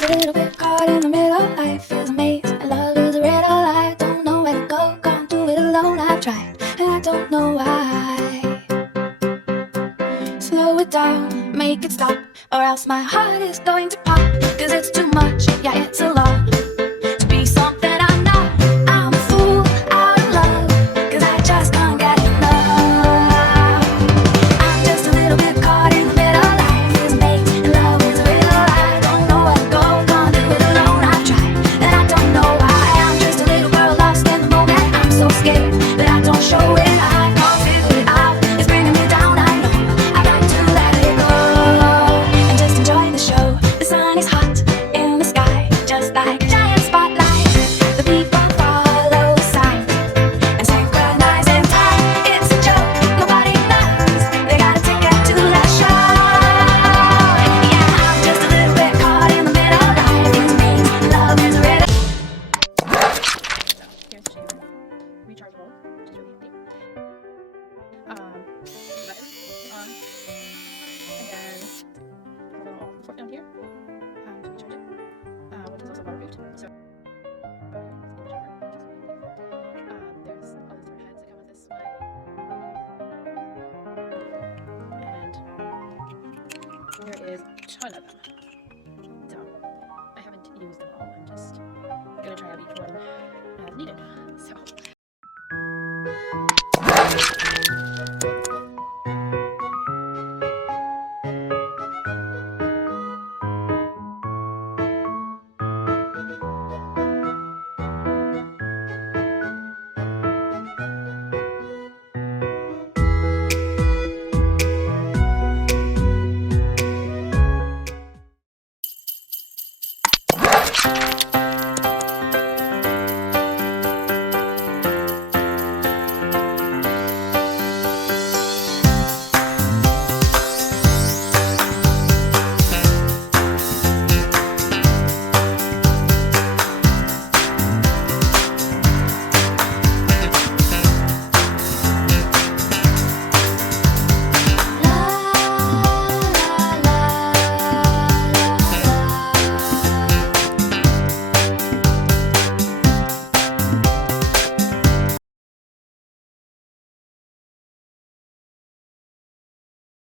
A little bit caught in the middle, life is a maze, and love is a red light. Don't know where to go, can't do it alone. I've tried, and I don't know why. Slow it down, make it stop, or else my heart is going to pop. Cause it's too much, yeah, it's a lot to be something I'm not. I'm a fool out of love, cause I just can't get enough. I'm just a little bit caught in the middle, life is a maze, and love is a red light. Don't know where to go, can't do it alone. I've tried, and I don't know why. I'm just a little girl lost in the moment. I'm so scared that I don't show it. I can't figure it out, it's bringing me down. I know I've got to let it go and just enjoy the show. The sun is hot in the sky, just like a giant spotlight. The people follow sound and synchronize in time. It's a joke, nobody knows. They got a ticket to that show. Yeah, I'm just a little bit caught in the middle. Life is me, love is red. So here's the shaver, rechargeable, which is really handy. The button on, and then a little fork down here to recharge it, which is also waterproof. So there's all these different heads that come with this one, and there is a ton of them.